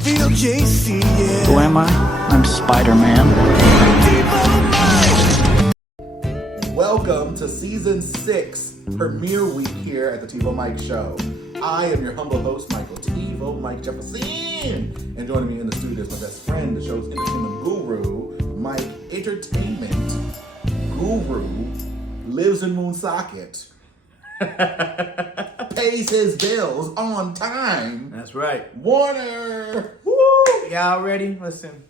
feel JC, yeah. Who am I? I'm Spider-Man. Welcome to Season 6, premiere week here at the TiVoMike Show. I am your humble host, Michael TiVoMike Jefferson. And joining me in the studio is my best friend, the show's entertainment guru, Mike Entertainment Guru, lives in Moonsocket, pays his bills on time. That's right. Warner! Woo! Y'all ready? Listen,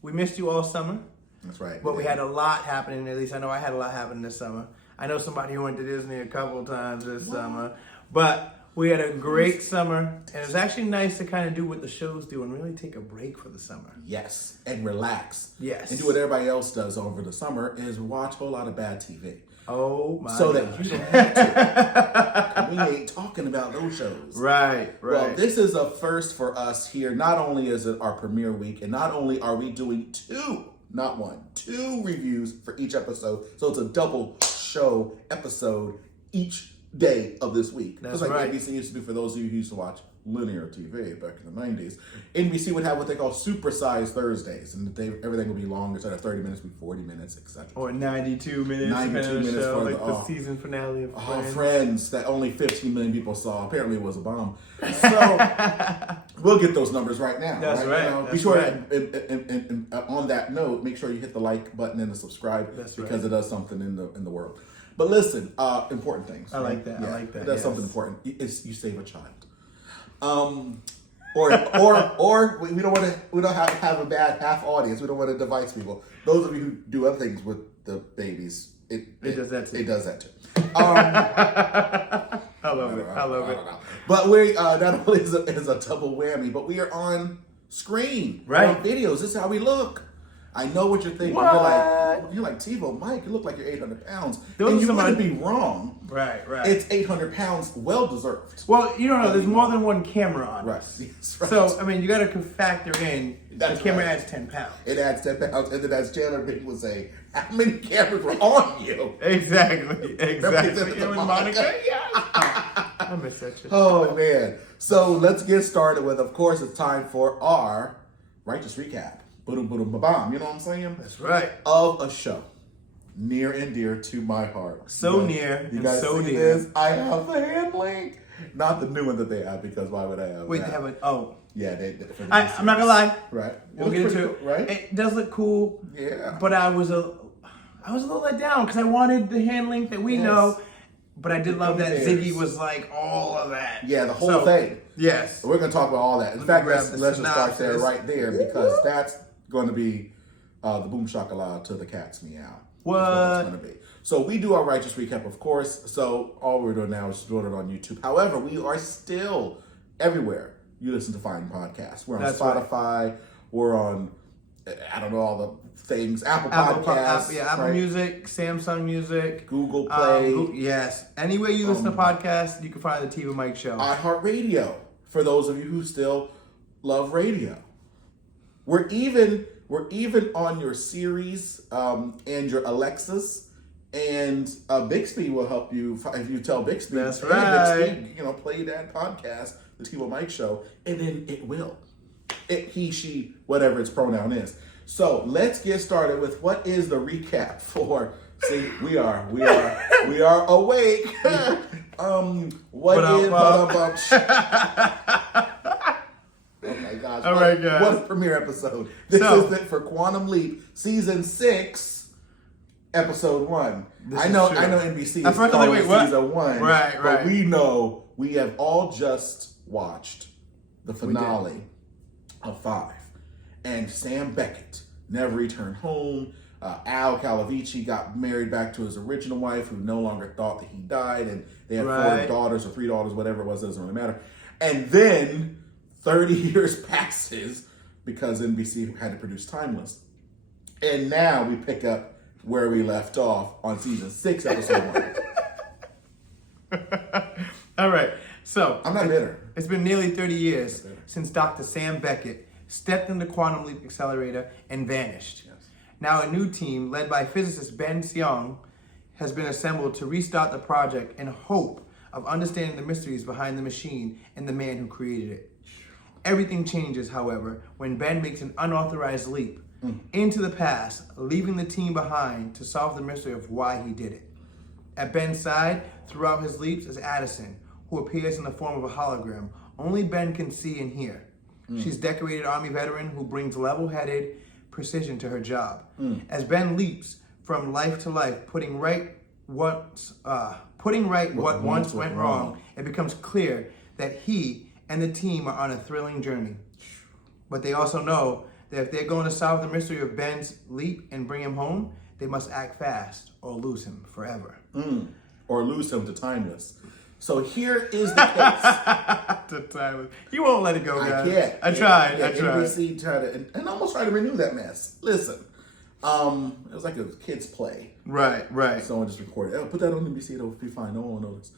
we missed you all summer. That's right. But we had a lot happening. At least I know I had a lot happening this summer. I know somebody who went to Disney a couple of times this summer. But we had a great summer. And it was actually nice to kind of do what the shows do and really take a break for the summer. Yes, and relax. Yes. And do what everybody else does over the summer is watch a whole lot of bad TV. Oh my So God. that you don't have to. We ain't talking about those shows. Right. Well, this is a first for us here. Not only is it our premiere week, and not only are we doing two reviews for each episode. So it's a double show episode each day of this week. That's Just like right. NBC used to do for those of you who used to watch linear TV back in the 90s. NBC would have what they call supersized Thursdays, and everything would be longer, so that 30 minutes would be 40 minutes, etc. Or 92 minutes. 92 minutes show, for like the- the season finale of Friends. Friends that only 15 million people saw. Apparently it was a bomb. So we'll get those numbers right now. That's right. You know, be That's sure, right. and on that note, make sure you hit the like button and the subscribe. That's because right. it does something in the world. But listen, important things. I like that. I like that, It does yes. something important. It's you save a child. Or we don't have a bad half audience. We don't want to device people. Those of you who do other things with the babies, it does that too. It does that too. I love it. I love it. But we not only is a double whammy, but we are on screen, Right. on videos. This is how we look. I know what you're thinking. What? You're like TiVoMike. You look like you're 800 pounds, Those and are you some wouldn't of- be wrong. Right. It's 800 pounds, well deserved. Well, you don't know. There's more than one camera on Right. us. Yes, right. So, I mean, you got to factor in That's the camera right. adds 10 pounds. It adds 10 pounds, and then as Chandler Bing would say, how many cameras were on you? Exactly. Represented the You and Monica. Monica. Yeah. I miss that shit. Oh, man. So let's get started with, of course, it's time for our Righteous Recap. Boom, boom, ba-bam. You know what I'm saying? That's right. Of a show near and dear to my heart. So You near you and guys so see dear. This? I have the hand link. Not the new one that they have, because why would I have Wait, that? they have it. Oh. Yeah, for the I'm not going to lie. Right. We'll It get looks into pretty it. cool, right? It does look cool. Yeah. But I was a little let down because I wanted the hand link that we Yes. know. But I did love that Who Ziggy cares? was like all of that. Yeah, the whole So, thing. Yes. We're going to talk about all that. In Let me fact, grab let's the just start there, synopsis. right there, because that's going to be the boom shakalaka to the cat's meow. What? That's that's going to be. So we do our Righteous Recap, of course. So all we're doing now is doing it on YouTube. However, we are still everywhere you listen to fine podcasts. We're on That's right. Spotify. We're on, I don't know, all the things. Apple Podcasts. Apple right? Music, Samsung Music, Google Play. yes. Anywhere you listen to podcasts, you can find the TiVoMike Show. iHeartRadio, for those of you who still love radio. We're even on your Siri's and your Alexas, and Bixby will help you if you tell Bixby. That's "Hey, right. Bixby, play that podcast, the TiVoMike Show," and then it will. It, he, she, whatever its pronoun is. So let's get started with what is the recap for. See, we are awake. What is? Oh my gosh. All right, guys. What a premiere episode. This is it for Quantum Leap, Season 6, Episode 1. I know true. NBC At is first I was like, calling wait, what? Season 1. Right. But we know we have all just watched the finale of 5. And Sam Beckett never returned home. Al Calavicci got married back to his original wife, who no longer thought that he died. And they had 4 daughters or 3 daughters, whatever it was, it doesn't really matter. And then 30 years passes because NBC had to produce Timeless. And now we pick up where we left off on Season 6, Episode 1. All right. So I'm not bitter. it's been nearly 30 years since Dr. Sam Beckett stepped in the Quantum Leap Accelerator and vanished. Yes. Now a new team led by physicist Ben Seong has been assembled to restart the project in hope of understanding the mysteries behind the machine and the man who created it. Everything changes, however, when Ben makes an unauthorized leap into the past, leaving the team behind to solve the mystery of why he did it. At Ben's side, throughout his leaps, is Addison, who appears in the form of a hologram. Only Ben can see and hear. She's a decorated Army veteran who brings level-headed precision to her job. As Ben leaps from life to life, putting right what once went wrong, it becomes clear that he and the team are on a thrilling journey. But they also know that if they're going to solve the mystery of Ben's leap and bring him home, they must act fast or lose him forever. Or lose him to timeless. So here is the case. To timeless. You won't let it go, guys. I can't. I tried. NBC tried to, and almost tried to renew that mess. Listen, it was like a kid's play. Right. Someone just recorded. Oh, put that on NBC. It'll be fine. No one will notice.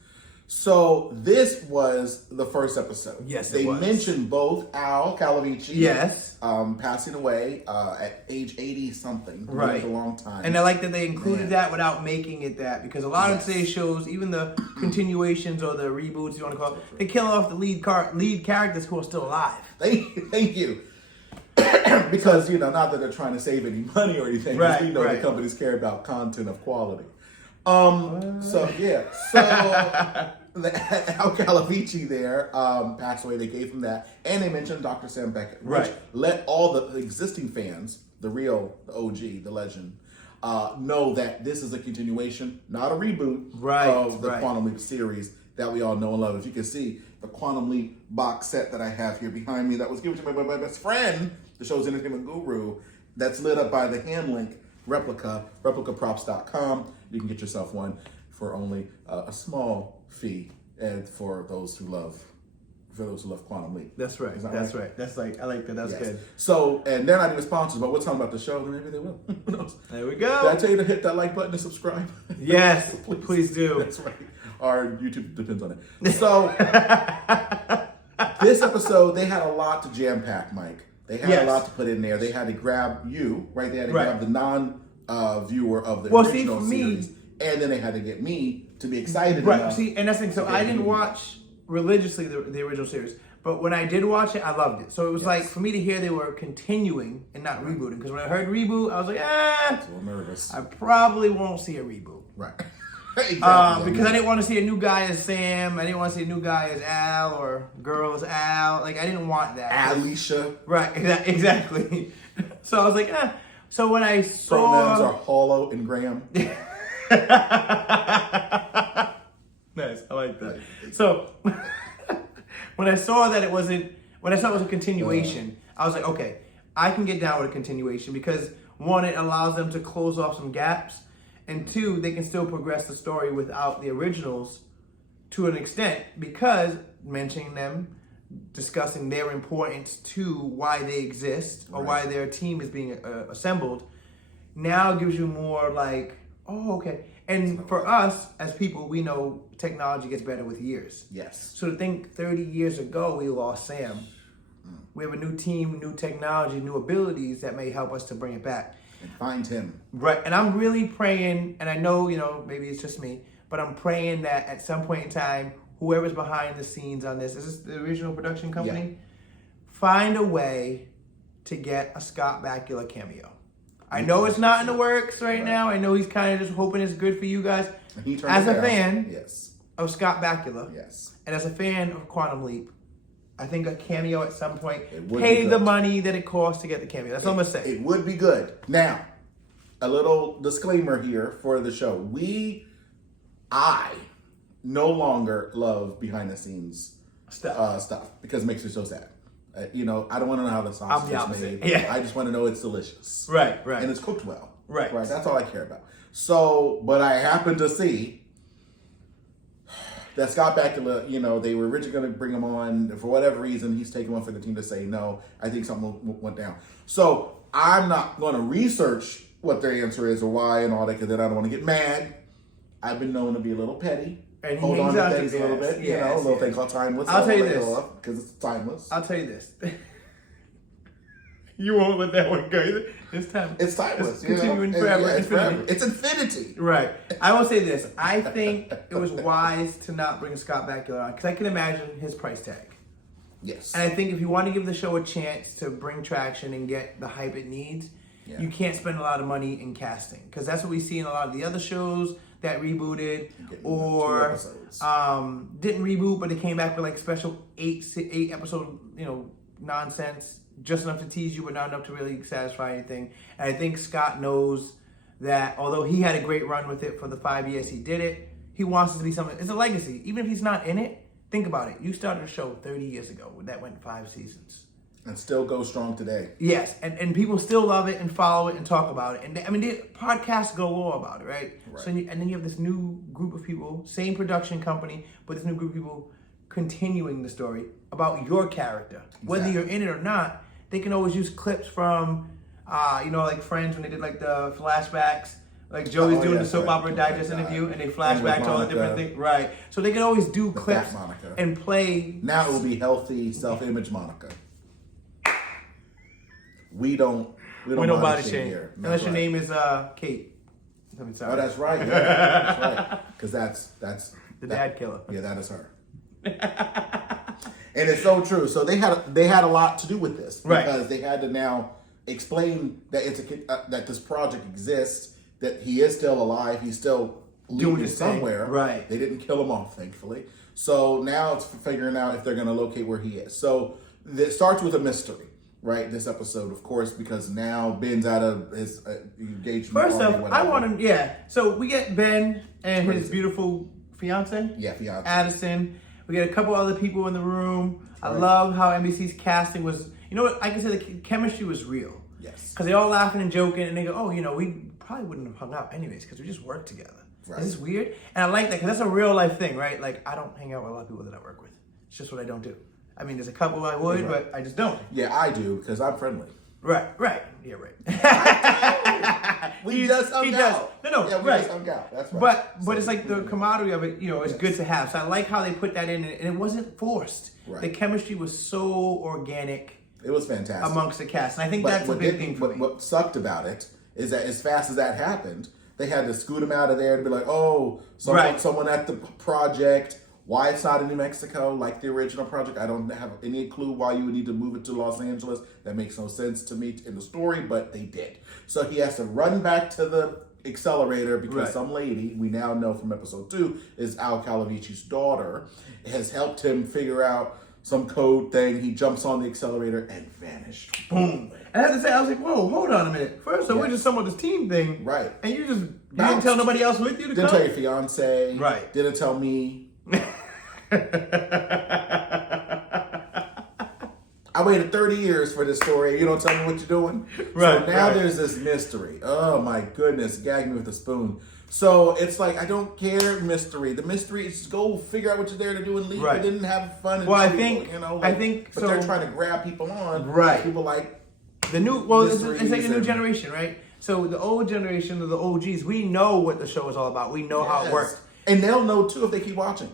So this was the first episode. Yes, they mentioned both Al Calavicci. Yes. Passing away at age 80 something. Right. A long time. And I like that they included that without making it that, because a lot of today's shows, even the continuations or the reboots you want to call it, they kill off the lead characters who are still alive. Thank you. Because, not that they're trying to save any money or anything. Right. We know the companies care about content of quality. So Al Calavicci there passed away. They gave him that, and they mentioned Dr. Sam Beckett, which let all the existing fans, the OG, the legend, know that this is a continuation, not a reboot of the Quantum Leap series that we all know and love. If you can see the Quantum Leap box set that I have here behind me, that was given to me by my best friend, the show's entertainment guru, that's lit up by the hand link replicaprops.com. You can get yourself one for only a small fee, and for those who love Quantum Leap. That's right. That's right. That's like, I like that. That's good. So, and they're not even sponsors, but we'll tell them about the show, and maybe they will. Who knows? There we go. Did I tell you to hit that like button and subscribe? Yes, please do. That's right. Our YouTube depends on it. So, this episode, they had a lot to jam-pack, Mike. They had a lot to put in there. They had to grab you, right? They had to grab the non-viewer of the original series. And then they had to get me to be excited enough. See, and that's the thing. So I didn't watch religiously the original series. But when I did watch it, I loved it. So it was like, for me to hear they were continuing and not rebooting. Because when I heard reboot, I was like, a little nervous. I probably won't see a reboot. Right. Exactly. Because I didn't want to see a new guy as Sam. I didn't want to see a new guy as Al or girl as Al. Like, I didn't want that. Alicia. Right, exactly. So I was like, So when I saw... Pronouns are Hollow and Graham. Nice, I like that. So when I saw that it was a continuation, I was like, okay, I can get down with a continuation because one, it allows them to close off some gaps, and two, they can still progress the story without the originals to an extent, because mentioning them, discussing their importance to why they exist or why their team is being assembled, now gives you more like, oh, okay. And for us, as people, we know technology gets better with years. Yes. So to think 30 years ago, we lost Sam. We have a new team, new technology, new abilities that may help us to bring it back. And find him. Right. And I'm really praying, and I know, maybe it's just me, but I'm praying that at some point in time, whoever's behind the scenes on this, is this the original production company? Yeah. Find a way to get a Scott Bakula cameo. I know it's not in the works right now. I know he's kind of just hoping it's good for you guys. As a fan of Scott Bakula, and as a fan of Quantum Leap, I think a cameo at some point, pay the money that it costs to get the cameo. That's all I'm going to say. It would be good. Now, a little disclaimer here for the show. I no longer love behind the scenes stuff because it makes me so sad. I don't want to know how the sausage is made. Yeah. I just want to know it's delicious. Right. And it's cooked well. Right. That's all I care about. So, but I happen to see that Scott Bakula, they were originally going to bring him on. For whatever reason, he's taking one for the team to say, no, I think something went down. So I'm not going to research what their answer is or why and all that, because then I don't want to get mad. I've been known to be a little petty. And hold on to things a little bit, a little thing called timeless. I'll tell you this, because it's timeless. I'll tell you this. You won't let that one go either. It's timeless. It's timeless. It's continuing forever. It's forever. It's infinity. Right. I will say this. I think it was wise to not bring Scott Bakula on, because I can imagine his price tag. Yes. And I think if you want to give the show a chance to bring traction and get the hype it needs, you can't spend a lot of money in casting. Because that's what we see in a lot of the other shows that rebooted or didn't reboot, but they came back with like special 8 episode, nonsense, just enough to tease you, but not enough to really satisfy anything. And I think Scott knows that although he had a great run with it for the 5 years he did it, he wants it to be something. It's a legacy. Even if he's not in it, think about it. You started a show 30 years ago that went 5 seasons. And still go strong today. Yes, and people still love it and follow it and talk about it. And the podcasts galore about it, right? So and then you have this new group of people, same production company, but this new group of people continuing the story about your character. Exactly. Whether you're in it or not, they can always use clips from, like Friends when they did like the flashbacks. Like Joey's doing the soap opera digest interview, and they flash back to all the different things. Right. So they can always do clips and play. Now it will be healthy self-image Monica. We don't body shame here. Unless your name is Kate. Oh, that's right. Yeah, that's right. Because that's the dad killer. Yeah, that is her. And it's so true. So they had a lot to do with this because they had to now explain that that this project exists, that he is still alive, he's still doing somewhere. Right. They didn't kill him off, thankfully. So now it's figuring out if they're going to locate where he is. So it starts with a mystery. Right, this episode, of course, because now Ben's out of his engagement. First off, I want to, so we get Ben and his beautiful fiance. Yeah, fiance. Addison. We get a couple other people in the room. I love how NBC's casting was, I can say the chemistry was real. Yes. Because they're all laughing and joking, and they go, we probably wouldn't have hung out anyways, because we just worked together. Right. Is this weird? And I like that, because that's a real life thing, right? Like, I don't hang out with a lot of people that I work with. It's just what I don't do. I mean, there's a couple I would, but I just don't. Yeah, I do, because I'm friendly. Right. Yeah, right. We just hung out. No, yeah, we just hung out. That's right. But it's like the camaraderie of it, is good to have. So I like how they put that in, and it wasn't forced. Right. The chemistry was so organic. It was fantastic. Amongst the cast. And I think that's a big thing for me. What sucked about it is that as fast as that happened, they had to scoot him out of there to be like, someone at the project. Why it's not in New Mexico like the original project, I don't have any clue why you would need to move it to Los Angeles. That makes no sense to me in the story, but they did. So he has to run back to the accelerator because some lady, we now know from episode 2, is Al Calavicci's daughter, has helped him figure out some code thing. He jumps on the accelerator and vanished. Boom. And I have to say, I was like, whoa, hold on a minute. First, we're just talking about this team thing. Right. And you didn't tell nobody else with you to Didn't come? tell your fiance. Right. Didn't tell me. I waited 30 years for this story. You don't tell me what you're doing. Right. So now there's this mystery. Oh my goodness, gag me with a spoon. So it's like, I don't care mystery. The mystery is just go figure out what you're there to do and leave. Right. It didn't have fun. And I think, but they're trying to grab people on. Right. People like the new. Well, it's like the new generation, right? So the old generation of the OGs, we know what the show is all about. We know how it works, and they'll know too if they keep watching.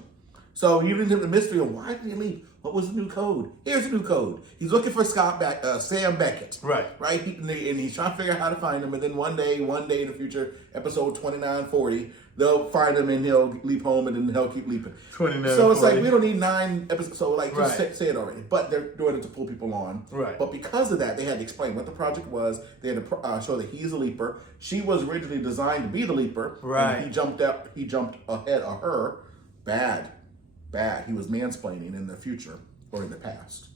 So you didn't have the mystery of why did he leave? What was the new code? Here's the new code. He's looking for Sam Beckett. Right. And he's trying to figure out how to find him. And then one day in the future, episode 2940, they'll find him and he'll leap home and then he'll keep leaping. 29. So it's like, we don't need 9 episodes. So just say it already. But they're doing it to pull people on. Right. But because of that, they had to explain what the project was. They had to show that he's a leaper. She was originally designed to be the leaper. Right. And he jumped ahead of her. Bad. He was mansplaining in the future or in the past.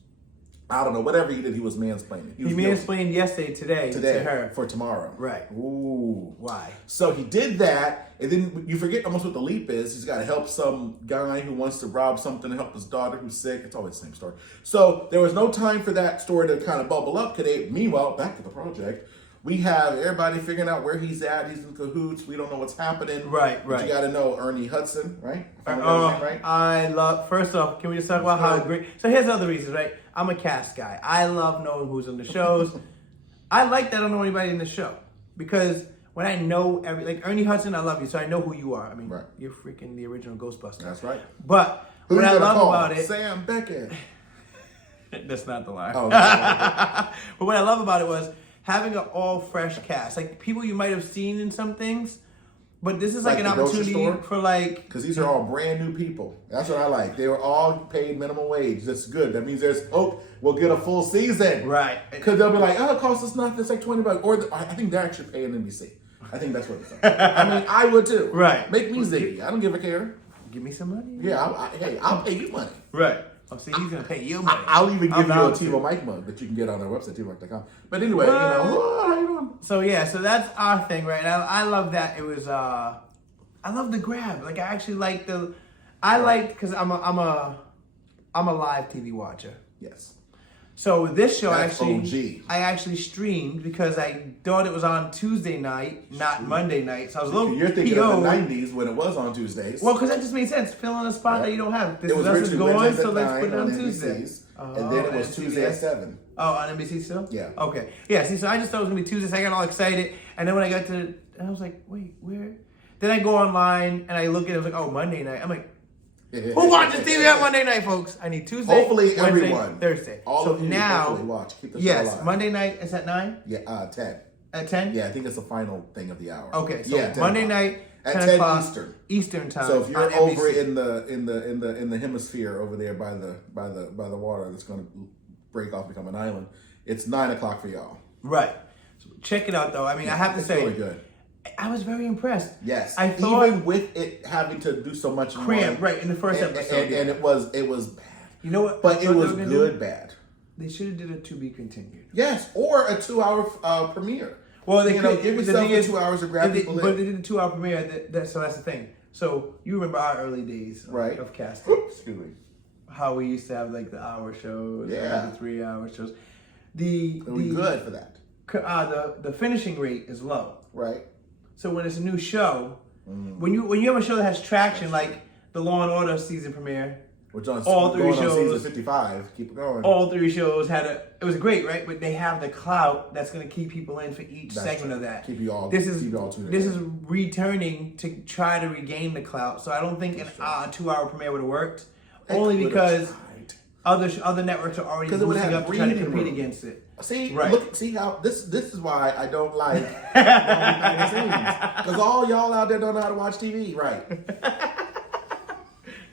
I don't know. Whatever he did, he was mansplaining. He mansplained today to her. For tomorrow. Right. Ooh. Why? So he did that, and then you forget almost what the leap is. He's got to help some guy who wants to rob something to help his daughter who's sick. It's always the same story. So there was no time for that story to kind of bubble up today. Meanwhile, back to the project. We have everybody figuring out where he's at. He's in cahoots. We don't know what's happening. Right. But you got to know Ernie Hudson, right? First off, can we just talk about how great... So here's other reasons, right? I'm a cast guy. I love knowing who's in the shows. I like that I don't know anybody in the show. Because when I know Ernie Hudson, I love you, so I know who you are. I mean, you're freaking the original Ghostbuster. That's right. But what I love about it... Sam Beckett. That's not the line. Oh, but what I love about it was having an all fresh cast, like people you might have seen in some things, But this is like an the grocery opportunity store? for like... Because these are all brand new people. That's what I like. They were all paid minimum wage. That's good. That means there's hope we'll get a full season. Right. Because they'll be like, oh, it costs us nothing. It's like $20. Or I think they're actually paying NBC. I think that's what it's like. I mean, I would too. Right. Make me Ziggy. I don't give a care. Give me some money. Yeah, hey, I'll pay you money. Right. Oh, see, he's going to pay you money. I'll even give you a TiVoMike mug that you can get on our website, TiVoMike.com. But anyway, how you doing? So yeah, so that's our thing, right? I love that. It was, I love the grab. Like I actually like because I'm a live TV watcher. Yes. So this show That's I actually streamed because I thought it was on Tuesday night, not Monday night. So I was a little You're thinking PO'd. of the 90s when it was on Tuesdays. Well, because that just made sense. Fill in a spot that you don't have. This it was is us originally going, Wednesdays so at let's 9 put it on NBCs, Tuesday. and then it was Tuesday at 7. Oh, on NBC still? Yeah. Okay. Yeah, see, so I just thought it was going to be Tuesday, so I got all excited. And then when I got to, I was like, wait, where? Then I go online, and I look at it, I was like, oh, Monday night. I'm like, who watches TV on Monday night, folks? I need Tuesday, Hopefully Wednesday, everyone. Thursday. All so of you now, hopefully watch. Keep the show yes, alive. Monday night is at 9? Yeah, 10. At 10? Yeah, I think it's the final thing of the hour. Okay, so yeah, 10 Monday o'clock. night, at 10 10 o'clock Eastern. Eastern time. So if you're on over NBC. in the hemisphere over there by the water that's going to break off and become an island, it's 9 o'clock for y'all. Right. So check it out, though. I mean, I have to it's say, really good. I was very impressed. Yes, I thought, even with it having to do so much crammed, right, in the first episode. and it was bad. You know what? But it was good bad. They should have did a to be continued. Yes, or a 2-hour premiere. Well, they could give yourself the 2 hours to grab people in. But they did a 2-hour premiere. So that's the thing. So you remember our early days right. of casting. Excuse me. How we used to have like the hour shows, yeah, the 3-hour shows. It was good for that. The finishing rate is low. Right. So when it's a new show, when you have a show that has traction, like the Law and Order season premiere, which on all 3 shows, on season 55, keep it going. All 3 shows it was great, right? But they have the clout that's going to keep people in for each segment of that. Keep you all. This tuned is returning to try to regain the clout. So I don't think a 2-hour premiere would have worked, only because other networks are already boosting up to try to compete against it. See, right. See how this is why I don't like behind the scenes, because all y'all out there don't know how to watch TV, right?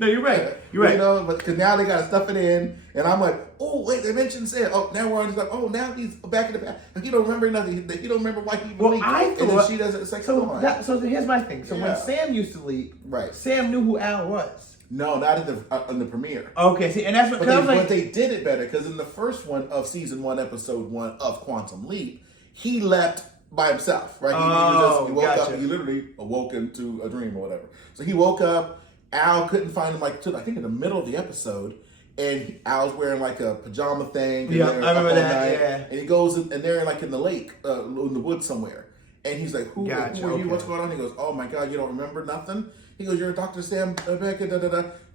No, you're right. You're right. You know, but because now they got to stuff it in, and I'm like, oh wait, they mentioned Sam. Oh, now we're on like, oh now he's back in the back. He don't remember nothing. He don't remember why he leaked. And then she does it. It's like, so here's my thing. So when Sam used to leak, right? Sam knew who Al was. No, not in the premiere. Okay, see, and that's what. But they did it better because in the first one of season 1, episode 1 of Quantum Leap, he left by himself, right? He woke up. He literally awoke into a dream or whatever. So he woke up. Al couldn't find him I think in the middle of the episode, and Al's wearing like a pajama thing. Yeah, I remember that. Yeah. And he goes and they're like in the lake, in the woods somewhere. And he's like, who are you? What's going on? He goes, oh my God, you don't remember nothing? He goes, you're Dr. Sam Beckett,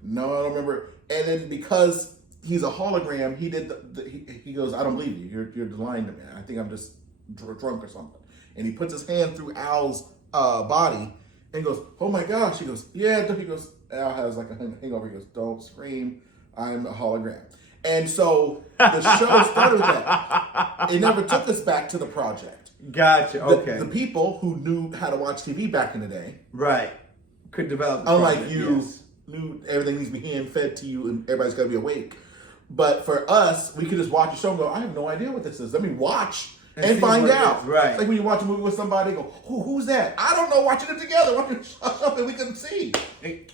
No, I don't remember. And then because he's a hologram, he did he goes, I don't believe you. You're lying to me. I think I'm just drunk or something. And he puts his hand through Al's body and goes, oh my gosh. He goes, yeah. He goes, Al has like a hangover. He goes, don't scream. I'm a hologram. And so the show started with that. It never took us back to the project. Gotcha. Okay. The people who knew how to watch TV back in the day, right, could develop. Unlike you, knew everything needs to be hand fed to you, and everybody's got to be awake. But for us, we could just watch a show and go, I have no idea what this is. Let me watch and find out. Right. It's like when you watch a movie with somebody, go, who's that? I don't know. Watching it together, why don't you shut up and we couldn't see?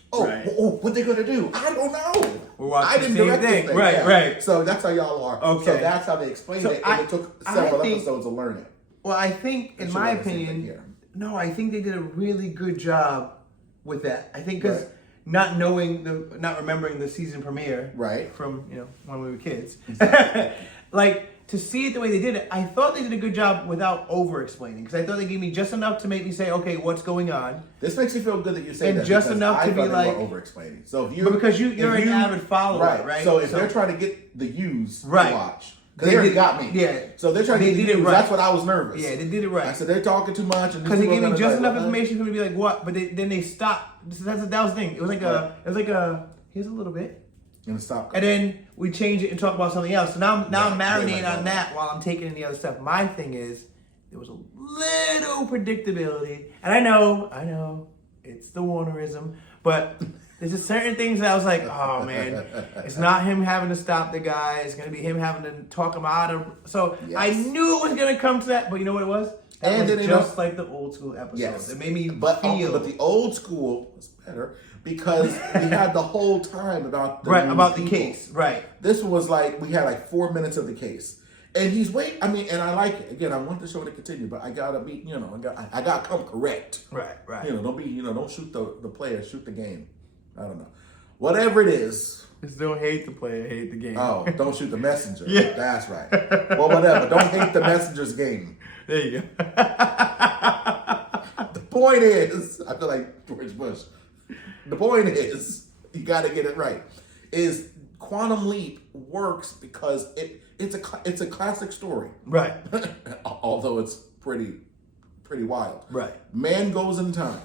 What they gonna do? I don't know. We're watching I didn't direct this thing. Right, right. So that's how y'all are. Okay. So that's how they explained it, and it took several episodes of learning. Well, I think, in my opinion, I think they did a really good job with that. I think because not remembering the season premiere, right, from when we were kids, like to see it the way they did it, I thought they did a good job without over-explaining, because I thought they gave me just enough to make me say, okay, what's going on? This makes you feel good that you say that, and just enough to be like over-explaining. So if because you're an avid follower, right? So if they're trying to get the views to watch. Because they already got me. Yeah. So they're trying to get it right. That's what I was nervous. Yeah, they did it right. I said, they're talking too much. Because they gave me just enough information for me to be like, what? But then they stopped. That was the thing. It was like here's a little bit. And stop. And then we change it and talk about something else. So now I'm marinating on that while I'm taking in the other stuff. My thing is, there was a little predictability. And I know, it's the Warnerism. But there's just certain things that I was like, oh man, it's not him having to stop the guy. It's going to be him having to talk him out of. So I knew it was going to come to that, but you know what it was? That was just like the old school episodes. Yes. It made me feel. But the old school was better because we had the whole time about the about the people. case. Right. This was like we had like 4 minutes of the case. And he's waiting. I mean, and I like it. Again, I want the show to continue, but I gotta be, I gotta come correct. Right. Don't shoot the player, shoot the game. I don't know. Whatever it is. Just don't hate the player, hate the game. Oh, don't shoot the messenger. Yeah. That's right. Well, whatever. Don't hate the messenger's game. There you go. The point is, I feel like George Bush. The point is, you gotta get it right. Is Quantum Leap works because it's a classic story. Right. Although it's pretty wild. Right. Man goes in time.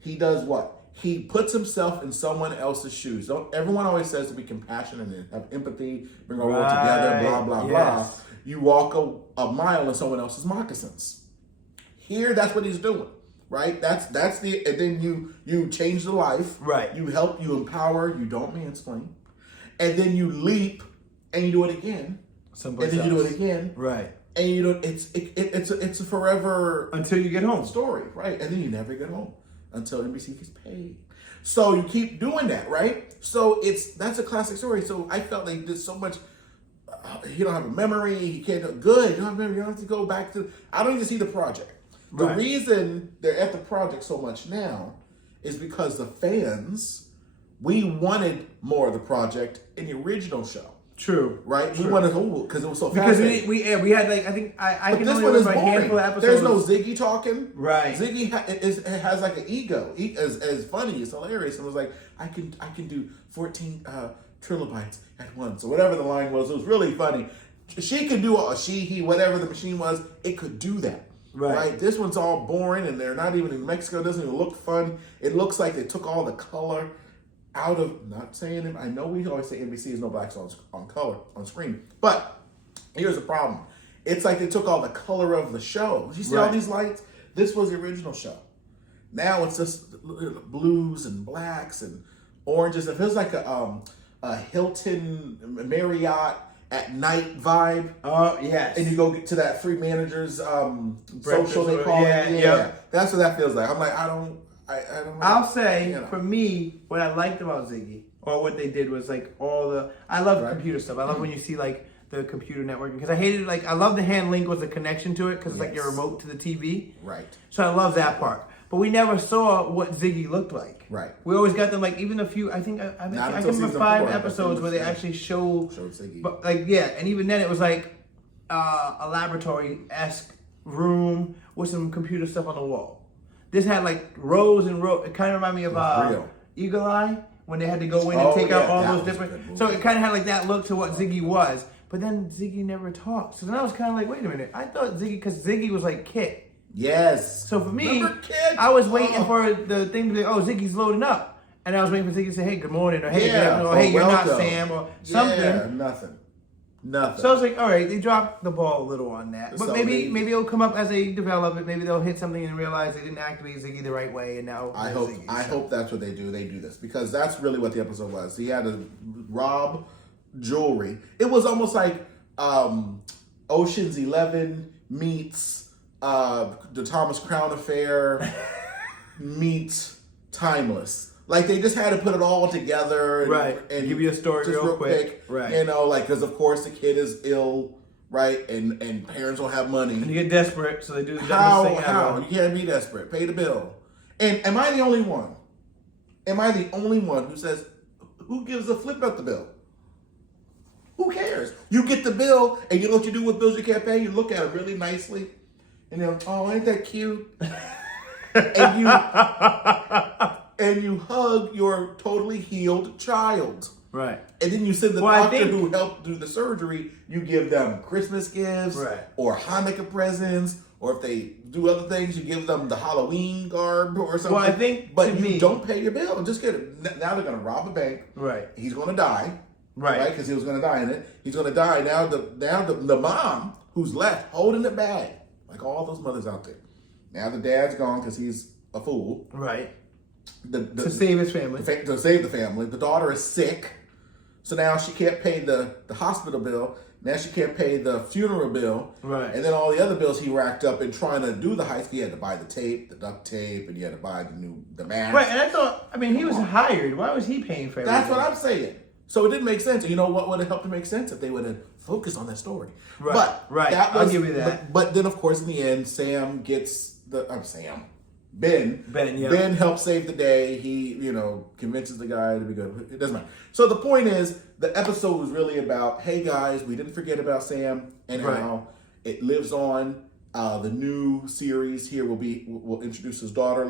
He does what? He puts himself in someone else's shoes. Everyone always says to be compassionate and have empathy, bring our world together, blah, blah, blah. You walk a mile in someone else's moccasins. Here, that's what he's doing. Right? That's the, and then you change the life. Right. You help, you empower, you don't mansplain. And then you leap and you do it again. Someplace and then else. You do it again. Right. And you do it's a forever until you get home story, right? And then you never get home until NBC gets paid. So you keep doing that, right? So that's a classic story. So I felt like there's so much. He don't have a memory. He can't do good. You don't have a memory. You don't have to go back to. I don't even see the project. The reason they're at the project so much now is because the fans, we wanted more of the project in the original show. True. Right? True. We wanted because it was so fast. Because we had like, I think I can only remember a handful of episodes. There's no Ziggy talking. Right. Ziggy has like an ego. As funny, it's hilarious. And was like, I can do 14 trilobites at once or whatever the line was. It was really funny. She could do he, whatever the machine was, it could do that. Right. This one's all boring and they're not even in Mexico. It doesn't even look fun. It looks like they took all the color out of, not saying it, I know we always say NBC is no blacks on color, on screen. But here's the problem. It's like they took all the color of the show. You see all these lights? This was the original show. Now it's just blues and blacks and oranges. It feels like a Hilton Marriott at night vibe. Oh, yes. And you go get to that free managers social they call it. Yeah. That's what that feels like. I'm like, I don't know. I'll say, for me, what I liked about Ziggy, or what they did was like I love computer stuff. I love when you see like the computer networking, because I hated I love the hand link with the connection to it, because it's like your remote to the TV. Right. So I love that part. But we never saw what Ziggy looked like. Right. We always got them like even a few. I think I can remember 5 episodes where they actually showed Ziggy. But and even then it was like a laboratory-esque room with some computer stuff on the wall. This had like rows and rows. It kind of reminded me of Eagle Eye when they had to go in and take out all those different. So it kind of had like that look to what Ziggy was. But then Ziggy never talked. So then I was kind of like, wait a minute. I thought Ziggy, because Ziggy was like Kit. Yes. So for me, I was waiting for the thing to be, Ziggy's loading up. And I was waiting for Ziggy to say, hey, good morning. Or hey, hey, you're not Sam. Or something. Yeah, nothing. So I was like, all right, they dropped the ball a little on that. But maybe it'll come up as they develop it. Maybe they'll hit something and realize they didn't activate Ziggy the right way, and now I hope that's what they do. They do this because that's really what the episode was. He had to rob jewelry. It was almost like Ocean's 11 meets the Thomas Crown Affair meets Timeless. Like, they just had to put it all together. And give you a story real quick. Because, of course, the kid is ill, right? And parents don't have money. And you get desperate, so they do the dumbest thing ever. How? You can't be desperate. Pay the bill. And am I the only one? Am I the only one who says, who gives a flip at the bill? Who cares? You get the bill, and you know what you do with bills you can't pay? You look at it really nicely, and you're like, oh, ain't that cute? And you hug your totally healed child. Right. And then you send the doctor who helped do the surgery, you give them Christmas gifts or Hanukkah presents, or if they do other things, you give them the Halloween garb or something. Well, I think but you don't pay your bill. Just get it. Now they're going to rob a bank. Right. He's going to die. Right. Because he was going to die in it. He's going to die. Now the mom who's left holding the bag, like all those mothers out there. Now the dad's gone because he's a fool. Right. to save his family. To save the family. The daughter is sick, so now she can't pay the hospital bill. Now she can't pay the funeral bill. Right. And then all the other bills he racked up in trying to do the heist. He had to buy the tape, the duct tape, and he had to buy the mask. Right, and I thought, he was hired. Why was he paying for everything? That's what I'm saying. So it didn't make sense. And you know what would have helped to make sense if they would have focused on that story. Right. I'll give you that. But then, of course, in the end, Ben helps save the day. He, convinces the guy to be good. It doesn't matter. So the point is, the episode was really about, hey guys, we didn't forget about Sam and how it lives on. The new series here will introduce his daughter,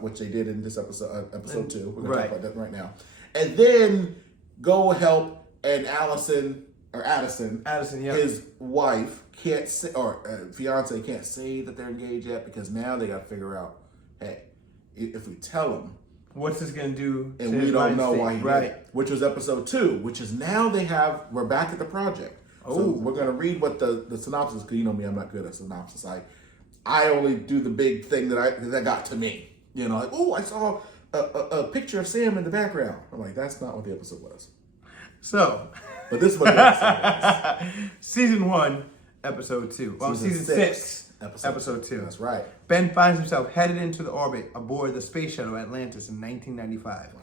which they did in this episode 2. We're going to talk about that right now. And then go help Addison, his wife, can't say, or fiance can't say that they're engaged yet because now they got to figure out, hey, if we tell him, what's this going to do? And we don't know why he did it. Which was episode 2, which is now we're back at the project. Oh, so we're going to read what the synopsis, because you know me, I'm not good at synopsis. I only do the big thing that got to me. I saw a picture of Sam in the background. I'm like, that's not what the episode was. So, but this is what the episode was. Season 1, episode 2. Well, season 6. Episode 2. That's right. Ben finds himself headed into the orbit aboard the Space Shuttle Atlantis in 1995. Wow.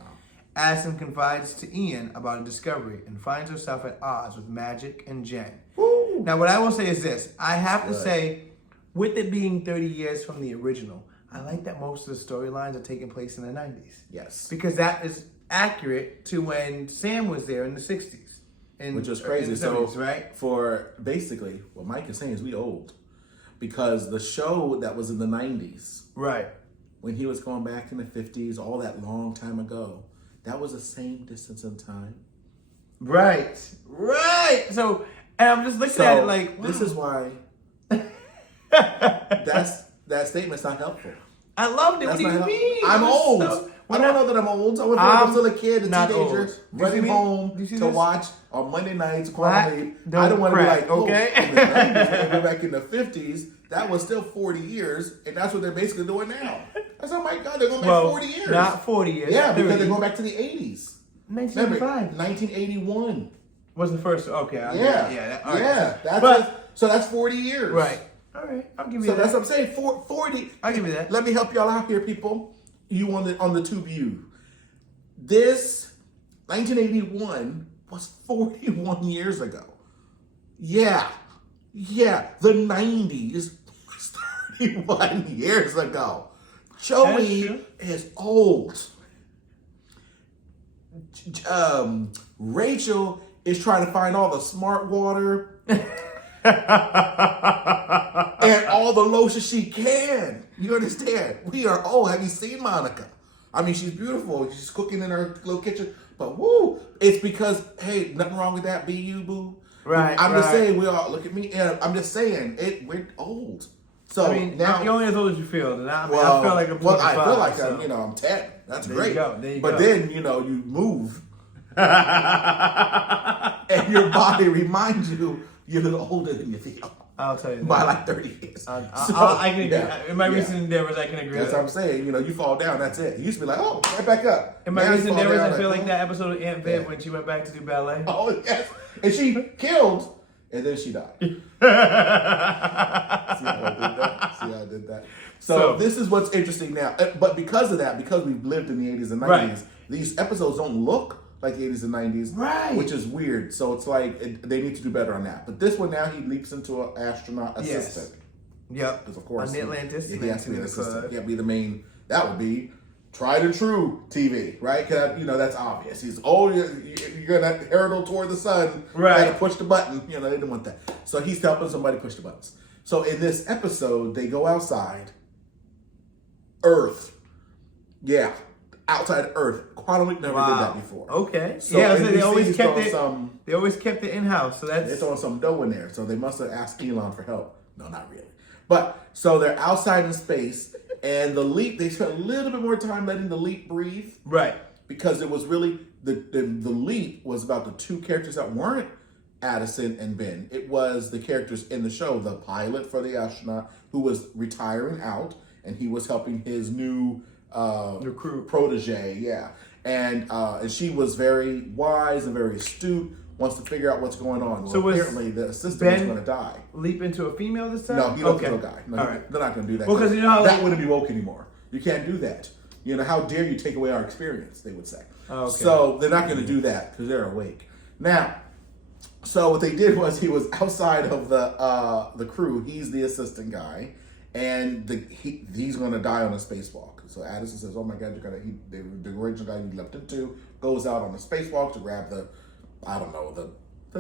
Addison confides to Ian about a discovery and finds herself at odds with Magic and Jenn. Woo. Now, what I will say is this. I have to say, with it being 30 years from the original, I like that most of the storylines are taking place in the 90s. Yes. Because that is accurate to when Sam was there in the 60s. Which was crazy. 70s, right? For basically, what Mike is saying is we old. Because the show that was in the 90s, right, when he was going back in the 50s, all that long time ago, that was the same distance in time. Right. So, and I'm just looking at it like, wow. This is why that statement's not helpful. I loved it. What do you mean? I'm old. I don't know that I'm old. I was still a kid, a teenager, running home to watch on Monday nights. I don't want to be like, okay. In the 90s, go back in the 50s, that was still 40 years, and that's what they're basically doing now. That's, oh my God, they're going back 40 years. Not 40 years. Yeah, because they're going back to the 80s. 1985. 1981. Was the first, okay. So that's 40 years. Right. All right, I'll give you that. So that's what I'm saying, 40. I'll give you that. Let me help y'all out here, people. You on the Tube U. This 1981 was 41 years ago. Yeah. The 90s was 31 years ago. Joey is old. Rachel is trying to find all the smart water and all the lotion she can. You understand? We are old. Have you seen Monica? I mean, she's beautiful. She's cooking in her little kitchen. But woo, it's because, hey, nothing wrong with that, be you, boo. Right. I'm just saying, we all look at me. And I'm just saying, we're old. So I mean, now you're only as old as you feel. And I feel like I'm 25. I feel like I'm 10. That's great. There you go. But then, you move. And your body reminds you you're a little older than you feel. I'll tell you that. By like 30 years. I can agree. In my recent endeavors, I can agree. That's what I'm saying. You fall down, that's it. You used to be like, oh, right back up. In my recent endeavors, I feel like that episode of Aunt Viv when she went back to do ballet. Oh, yes. And she killed, and then she died. See how I did that? So this is what's interesting now. But because of that, because we've lived in the 80s and 90s, these episodes don't look like the 80s and 90s, which is weird. So it's like they need to do better on that. But this one now, he leaps into an astronaut assistant. Yep. Because of course on the Atlantis, he has to be an assistant. He can't be the main. That would be tried and true TV, right? Because that's obvious. He's you're gonna hurtle toward the sun, right? You gotta push the button. They didn't want that. So he's helping somebody push the buttons. So in this episode, they go outside. Earth, outside Earth. Quantum Leap never did that before. Okay. So they always kept it. They always kept it in house. So they're throwing some dough in there. So they must have asked Elon for help. No, not really. But so they're outside in space, and the leap. They spent a little bit more time letting the leap breathe, right? Because it was really the leap was about the two characters that weren't Addison and Ben. It was the characters in the show, the pilot for the astronaut who was retiring out, and he was helping his new recruit protege, yeah. And she was very wise and very astute, wants to figure out what's going on. So apparently the assistant was going to die. Leap into a female this time? No, he doesn't kill a guy. No, all right. They're not going to do that. Well, because you know how that wouldn't be woke anymore. You can't do that. You know, how dare you take away our experience, they would say. Oh, okay. So they're not going to do that because they're awake. Now, so what they did was he was outside of the crew. He's the assistant guy, and he's going to die on a spacewalk. So Addison says, "Oh my God, you're going to." The original guy you leapt into goes out on a spacewalk to grab the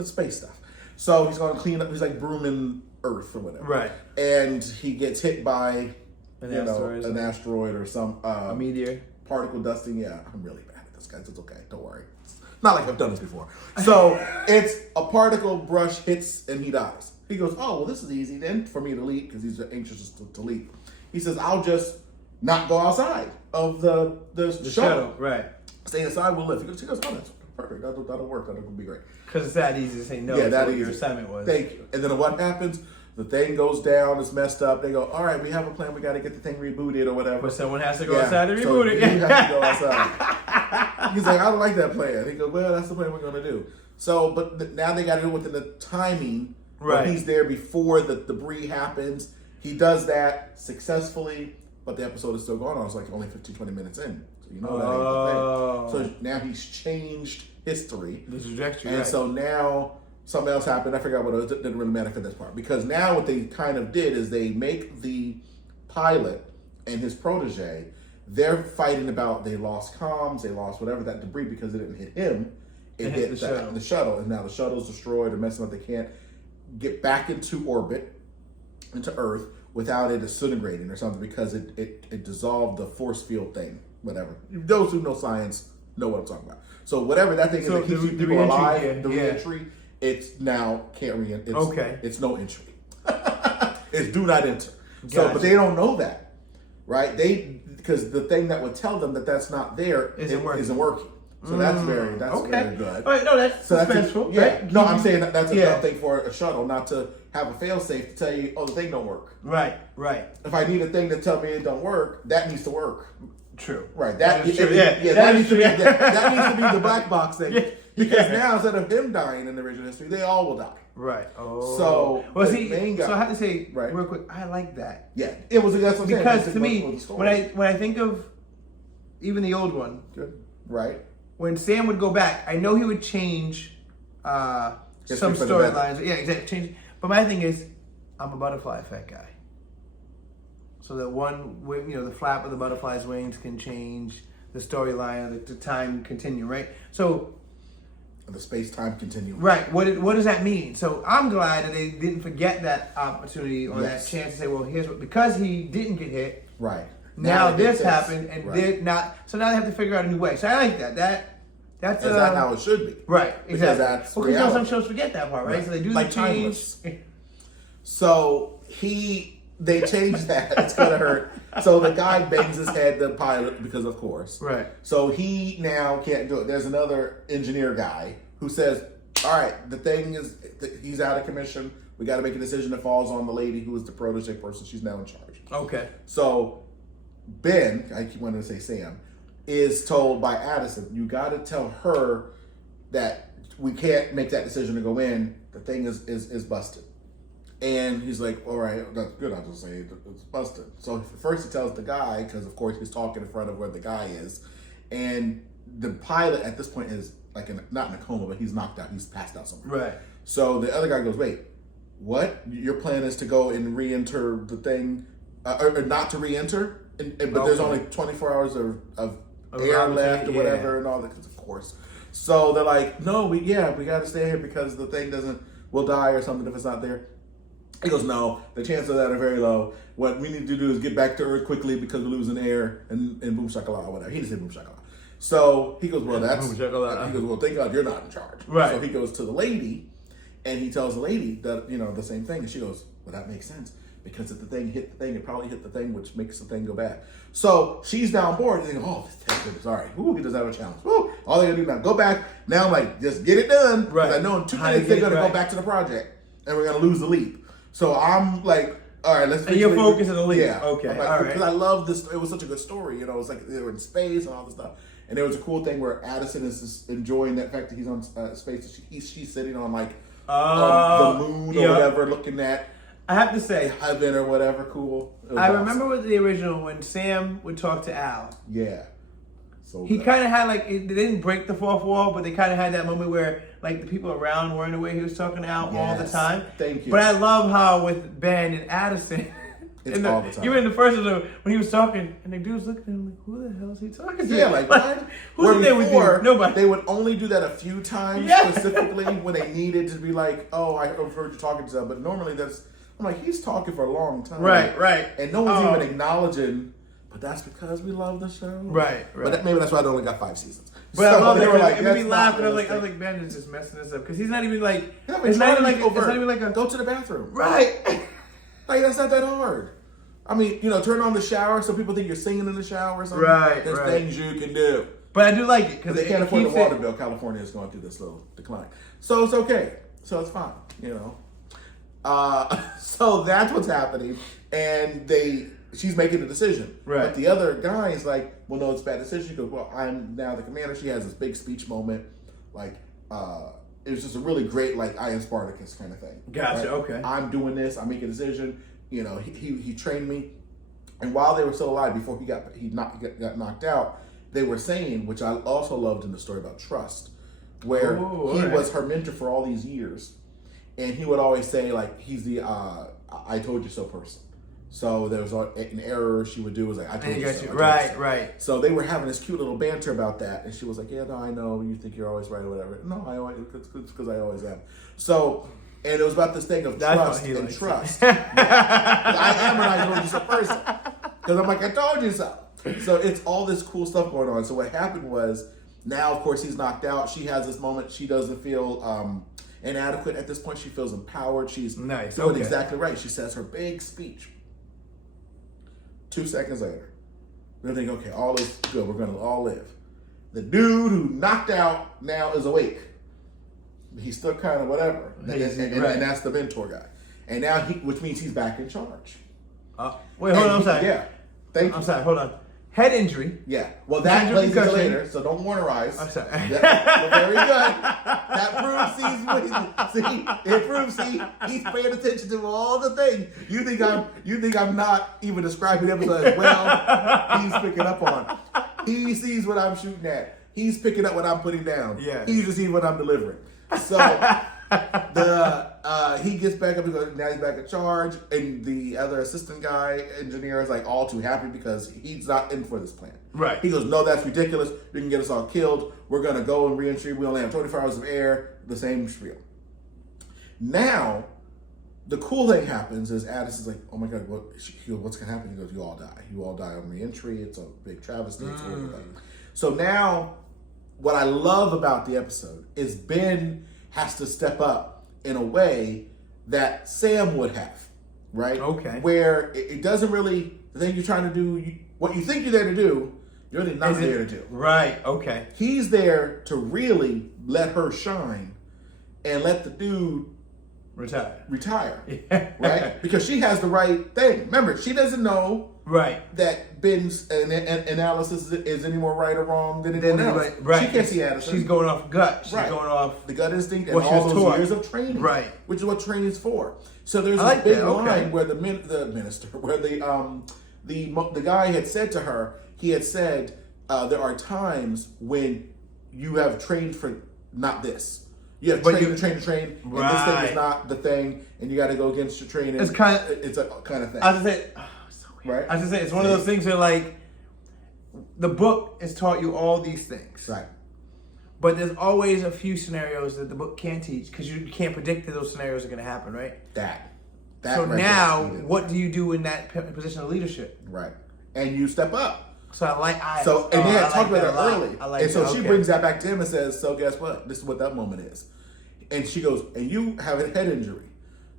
space stuff. So he's going to clean up. He's like brooming Earth or whatever. Right. And he gets hit by an asteroid or some a meteor, particle dusting. Yeah, I'm really bad at this, guys. It's okay. Don't worry. It's not like I've done this before. So it's a particle brush hits and he dies. He goes, "Oh, well, this is easy then for me to leap," because he's anxious to leap. He says, "I'll just not go outside of the shuttle. Right. Stay inside. We'll live." He goes, "Oh, that's perfect. That'll work. That'll be great." Because it's that easy to say no. Yeah, that what easy. Your assignment was. Thank you. And then what happens? The thing goes down. It's messed up. They go, "All right, we have a plan. We got to get the thing rebooted or whatever." But someone has to go outside and reboot it. You have to go outside. He's like, "I don't like that plan." He goes, "Well, that's the plan we're going to do." So, but now they got to do it within the timing. Right. He's there before the debris happens. He does that successfully, but the episode is still going on. It's like only 15, 20 minutes in. So you know that ain't the thing. So now he's changed history. The trajectory. And so now something else happened. I forgot what it was. It didn't really matter for this part. Because now what they kind of did is they make the pilot and his protege, they're fighting about they lost comms, they lost whatever, that debris, because it didn't hit him. It hit the shuttle. And now the shuttle's destroyed or messing up. They can't get back into orbit, into Earth, without it disintegrating or something, because it dissolved the force field thing, whatever. Those who know science know what I'm talking about. So whatever that thing is that keeps people alive, the re-entry, it's now can't re-enter. It's no entry. It's do not enter. So, but they don't know that, right? Because the thing that would tell them that that's not there isn't working. So that's very good. All right, no, that's suspenseful. Right? No, I'm saying that's a good thing for a shuttle, not to have a fail-safe to tell you, "Oh, the thing don't work." Right. If I need a thing to tell me it don't work, that needs to work. True. Right. That is true. That needs to be the black box thing. Because now, instead of him dying in the original history, they all will die. Right. Oh. So, well, so I have to say real quick, I like that. Yeah, it was. That's what I'm saying. Because to me, when I think of even the old one, right, when Sam would go back, I know he would change some storylines. Yeah, exactly. Change. But my thing is, I'm a butterfly effect guy. So that one, the flap of the butterfly's wings can change the storyline, the time continuum, right? So the space-time continuum. Right. What does that mean? So I'm glad that they didn't forget that opportunity or that chance to say, well, here's what, because he didn't get hit. Right. Now this happened, and they're not. So now they have to figure out a new way. So I like that. That's that how it should be. Right. Exactly. That's because some shows forget that part, right? So they do like the change. So they changed that. It's gonna hurt. So the guy bangs his head, the pilot, because of course. Right. So he now can't do it. There's another engineer guy who says, "All right, the thing is, he's out of commission. We got to make a decision that falls on the lady who is the protege person. She's now in charge." Okay. So Ben, I keep wanting to say Sam, is told by Addison, "You got to tell her that we can't make that decision to go in. The thing is busted." And he's like, "All right, that's good. I'll just say it's busted." So first he tells the guy, because of course he's talking in front of where the guy is, and the pilot at this point is like not in a coma, but he's knocked out. He's passed out somewhere. Right. So the other guy goes, "Wait, what? Your plan is to go and re-enter the thing, or not to re-enter? But there's only 24 hours of air left or whatever, and all that, of course." So they're like, "No, we got to stay here because the thing will die or something if it's not there." He goes, "No, the chances of that are very low. What we need to do is get back to Earth quickly because we're losing air and boom shakalaka, whatever." He didn't say boom shakalaka. So he goes, "Well, that's..." He goes, "Well, thank God you're not in charge." Right. So he goes to the lady, and he tells the lady that, the same thing. And she goes, "Well, that makes sense. Because if the thing hit the thing, it probably hit the thing, which makes the thing go bad." So she's now on board and thinking, "Oh, thank goodness. All right. Ooh, he does have a challenge. Ooh, all they gotta do now, go back." Now I'm like, just get it done. Right. I know in 2 minutes they're gonna go back to the project and we're gonna lose the leap. So I'm like all right, let's. And your focus is Elite. Yeah. Okay. Like, all right. Because I love this. It was such a good story. You know, it's like they were in space and all this stuff. And there was a cool thing where Addison is just enjoying that fact that he's on space. She's sitting on like the moon or whatever, looking at. I have to say, heaven or whatever. Cool. I remember with the original when Sam would talk to Al. Yeah. So he kind of had like they didn't break the fourth wall, but they kind of had that moment where like the people around were in the way he was talking to Al all the time. Thank you. But I love how with Ben and Addison. It's all the time. Even in the first episode, when he was talking, and the dude's looking at him like, who the hell is he talking to? Yeah, like what? Who's there with you? Nobody. They would only do that a few times, specifically when they needed to be like, oh, I heard you talking to them. But normally I'm like, he's talking for a long time. Right. And no one's even acknowledging, but that's because we love the show. Right. But maybe that's why they only got 5 seasons. But so I love it. It made me laugh, and I was like, Ben is just messing this up. Because he's not even like, it's not even like a, go to the bathroom. Right. Like, that's not that hard. I mean, turn on the shower so people think you're singing in the shower or something. Right, There's things you can do. But I do like it because they can't afford the water bill. California is going through this little decline. So it's okay. So it's fine, So that's what's happening. And she's making a decision. Right. But the other guy is like, well, no, it's a bad decision. She goes, well, I'm now the commander. She has this big speech moment. Like, it was just a really great, like, I am Spartacus kind of thing. Gotcha, right? okay. I'm doing this. I'm making a decision. He trained me, and while they were still alive, before he got knocked out, they were saying, which I also loved in the story about trust, where he was her mentor for all these years, and he would always say like he's the I told you so person. So there was an error she would do was like I told you so. Right. So they were having this cute little banter about that, and she was like, yeah, no, I know you think you're always right or whatever. No, it's because I always am. So. And it was about this thing of trust and trust. I am an I told you so person. Because I'm like, I told you so. So it's all this cool stuff going on. So what happened was, now, of course, he's knocked out. She has this moment. She doesn't feel inadequate at this point. She feels empowered. She's doing exactly right. She says her big speech. 2 seconds later, we're thinking, okay, all is good. We're going to all live. The dude who knocked out now is awake. He's still kind of whatever, and that's the mentor guy. And now which means he's back in charge. Wait, hold on, I'm sorry. Yeah, I'm sorry, hold on. Head injury. Yeah, well that plays into later, so don't warnerize. I'm sorry. Very good. That proves he's paying attention to all the things. You think I'm not even describing the episode as well. He's picking up on. He sees what I'm shooting at. He's picking up what I'm putting down. Yeah. He just sees what I'm delivering. So he gets back up. Now he's back in charge, and the other assistant guy, engineer, is like all too happy because he's not in for this plan. Right. He goes, no, that's ridiculous. You can get us all killed. We're gonna go and re-entry. We only have 24 hours of air. The same spiel. Now, the cool thing happens is Addison's like, oh my god, what's gonna happen? He goes, you all die. You all die on re-entry. It's a big travesty. It's everything. So now, what I love about the episode is Ben has to step up in a way that Sam would have, right? Okay. Where it doesn't really, the thing you're trying to do, what you think you're there to do, you're really not there to do. Right, okay. He's there to really let her shine and let the dude retire. Yeah. Right? Because she has the right thing. Remember, she doesn't know that Ben's analysis is any more right or wrong than anyone else. Right. She can't see Addison. She's going off gut. She's going off the gut instinct and all those years of training. Right. Which is what training is for. So there's a big line where the minister, where the guy had said to her, he had said, there are times when you have trained for not this. You have train, and this thing is not the thing, and you got to go against your training. It's a kind of thing. I was gonna say, right? I was gonna say it's one of those things where like the book has taught you all these things, right? But there's always a few scenarios that the book can't teach because you can't predict that those scenarios are gonna happen, right? So right now, what do you do in that position of leadership? Right, and you step up. So I like and they had talked about it early. And so she brings that back to him and says, so guess what? This is what that moment is. And she goes, and you have a head injury.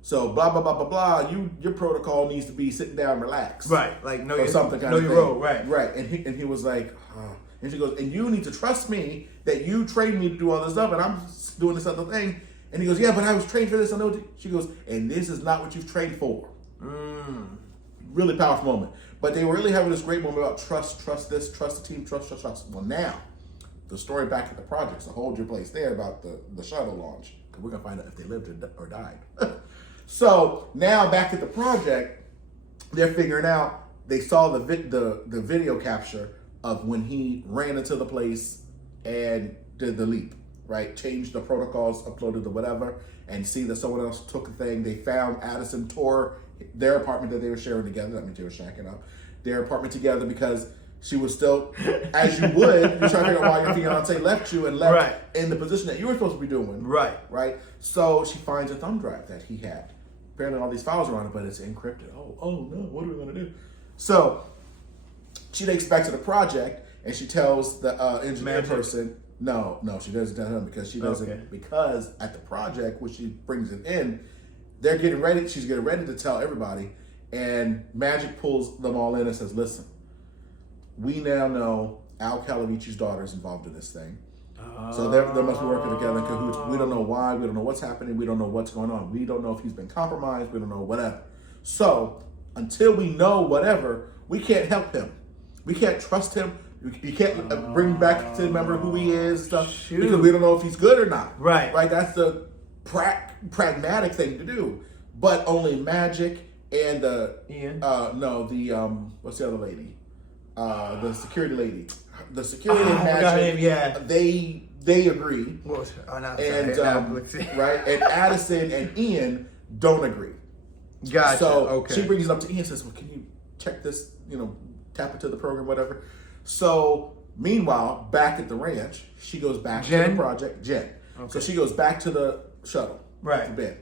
So blah, blah, blah, blah, blah. Your protocol needs to be sitting down, relax. Right. Like, or something kind know of your thing. role, right. Right. And he was like, and she goes, and you need to trust me that you trained me to do all this stuff and I'm doing this other thing. And he goes, yeah, but I was trained for this. I know. She goes, and this is not what you've trained for. Really powerful moment. But they were really having this great moment about trust this, trust the team, trust. Well, now, the story back at the project, so hold your place there about the shuttle launch. Because we're going to find out if they lived or died. So, now back at the project, they're figuring out, they saw the video capture of when he ran into the place and did the leap, right? Changed the protocols, uploaded the whatever, and see that someone else took a thing. They found Addison tore their apartment that they were sharing together. That means they were shacking up. Their apartment together because she was still, as you would, you're trying to figure out why your fiance left you and left in the position that you were supposed to be doing. Right? So she finds a thumb drive that he had. Apparently all these files are on it, but it's encrypted. Oh no, what are we going to do? So she takes it back to the project and she tells the engineer person, no, she doesn't tell him because she doesn't, because at the project, when she brings it in, they're getting ready, she's getting ready to tell everybody, and Magic pulls them all in and says, listen, we now know Al Calavicci's daughter is involved in this thing. So they must be working together in cahoots. We don't know why, we don't know what's happening, we don't know what's going on. We don't know if he's been compromised, we don't know whatever. So until we know whatever, we can't help him. We can't trust him. You can't bring back to remember who he is, stuff, because we don't know if he's good or not. Right? That's the pragmatic thing to do. But only Magic and Ian. What's the other lady? The security lady. The security Magic. They agree. What was her? And right, and Addison and Ian don't agree. Gotcha. So she brings it up to Ian and says, well, can you check this, tap into the program, whatever. So meanwhile, back at the ranch, she goes back to the project, Jenn. So she goes back to the shuttle, to bed.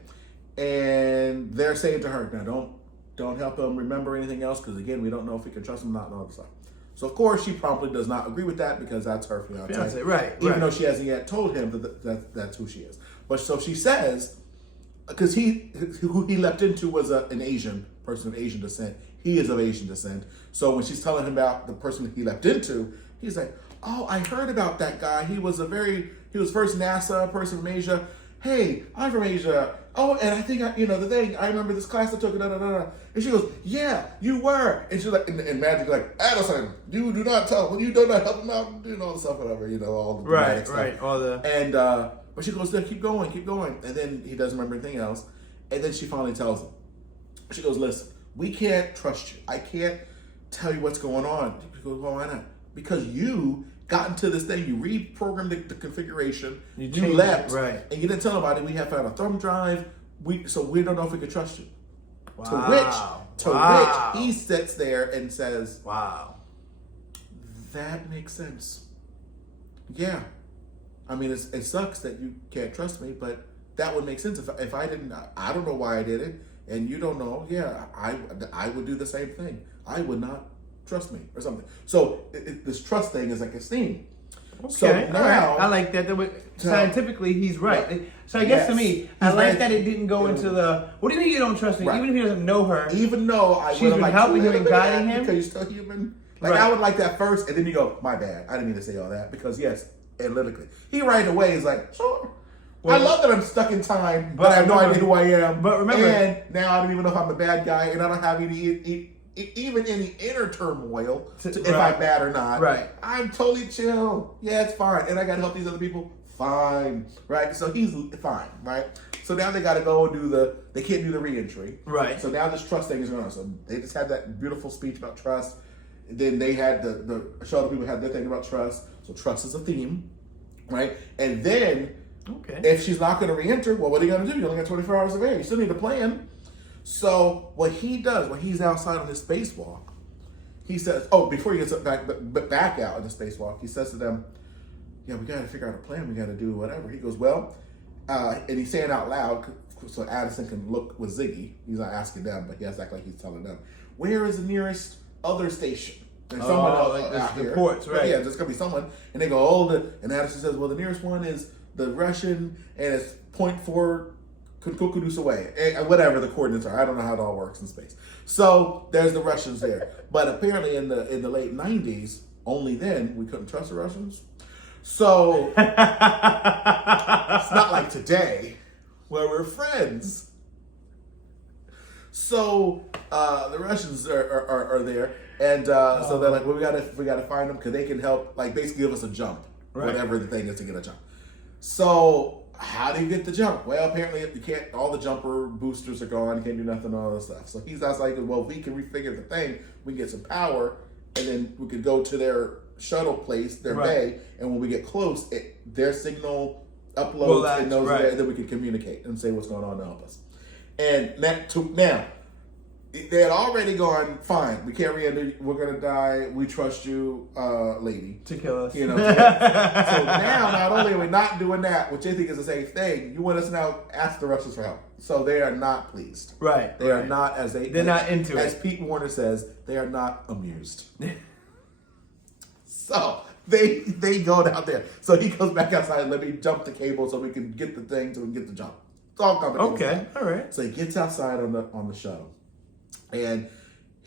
And they're saying to her, now don't help him remember anything else, because again, we don't know if we can trust him or not and all this stuff. So of course, she promptly does not agree with that because that's her fiance. Even though she hasn't yet told him that's who she is. But so she says, because who he leapt into was an Asian person of Asian descent. He is of Asian descent. So when she's telling him about the person he leapt into, he's like, oh, I heard about that guy. He was first NASA person from Asia. Hey, I'm from Asia. Oh, and I think I remember this class I took. And she goes, yeah, you were. And she's like, and Magic like, Addison, you do not tell him. You do not help him out. And all the stuff, whatever. All the dramatic stuff. All the. And but she goes, keep going. And then he doesn't remember anything else. And then she finally tells him. She goes, listen, we can't trust you. I can't tell you what's going on. He goes, well, why not? Because you got into this thing, you reprogrammed the configuration, you left, and you didn't tell nobody. We have found a thumb drive, so we don't know if we can trust you. Wow. To which he sits there and says, wow, that makes sense. Yeah. I mean, it sucks that you can't trust me, but that would make sense. If I didn't, I don't know why I did it, and you don't know, yeah, I would do the same thing. I would not trust me or something. So this trust thing is like a theme. Okay, so now I like that. Scientifically, he's right. So I guess to me, I like that it didn't go into the. What do you mean you don't trust me? Even if he doesn't know her, even though she's been helping him and guiding him, because you're still human. Like I would like that first, and then you go, my bad. I didn't mean to say all that because yes, analytically, he right away is like, sure. Well, I love that I'm stuck in time, but I have no idea who I am. But remember, and now I don't even know if I'm a bad guy, and I don't have even any inner turmoil if I'm bad or not. Right. I'm totally chill. Yeah, it's fine. And I got to help these other people. Fine. Right. So he's fine. Right. So now they got to go and they can't do the reentry. Right. So now this trust thing is going on. So they just had that beautiful speech about trust. Then they had the shuttle people had their thing about trust. So trust is a theme. Right. And then if she's not going to reenter, well, what are you going to do? You only got 24 hours of air. You still need a plan. So what he does when he's outside on his spacewalk, he says, before he gets back out in the spacewalk, he says to them, yeah, we got to figure out a plan. We got to do whatever. He goes, well, and he's saying out loud so Addison can look with Ziggy. He's not asking them, but he has to act like he's telling them. Where is the nearest other station? There's someone else out here. Ports, right? Yeah, there's going to be someone. And they go, and Addison says, well, the nearest one is the Russian, and it's 0.4 Kukudu's away, whatever the coordinates are. I don't know how it all works in space. So there's the Russians there. But apparently in the late 90s, only then, we couldn't trust the Russians. So it's not like today where we're friends. So the Russians are there, and so they're like, well, we gotta find them because they can help, like basically give us a jump, whatever the thing is to get a jump. So how do you get the jump? Well, apparently you can't. All the jumper boosters are gone. You can't do nothing, all this stuff. So he's like, well, if we can refigure the thing, we can get some power, and then we could go to their shuttle place, their bay, and when we get close, their signal uploads and knows that we can communicate and say what's going on to help us. And now, they had already gone, fine, we can't re-enter, we're going to die, we trust you, lady. To kill us. You know, so now, not only are we not doing that, which they think is the same thing, you want us to now ask the Russians for help. So they are not pleased. Right. They are not, they're not into it. As Pete Warner says, they are not amused. So they go down there. So he goes back outside, let me jump the cable so we can get the thing, so we can get the jump. It's all coming. Okay, all right. So he gets outside on the shuttle. And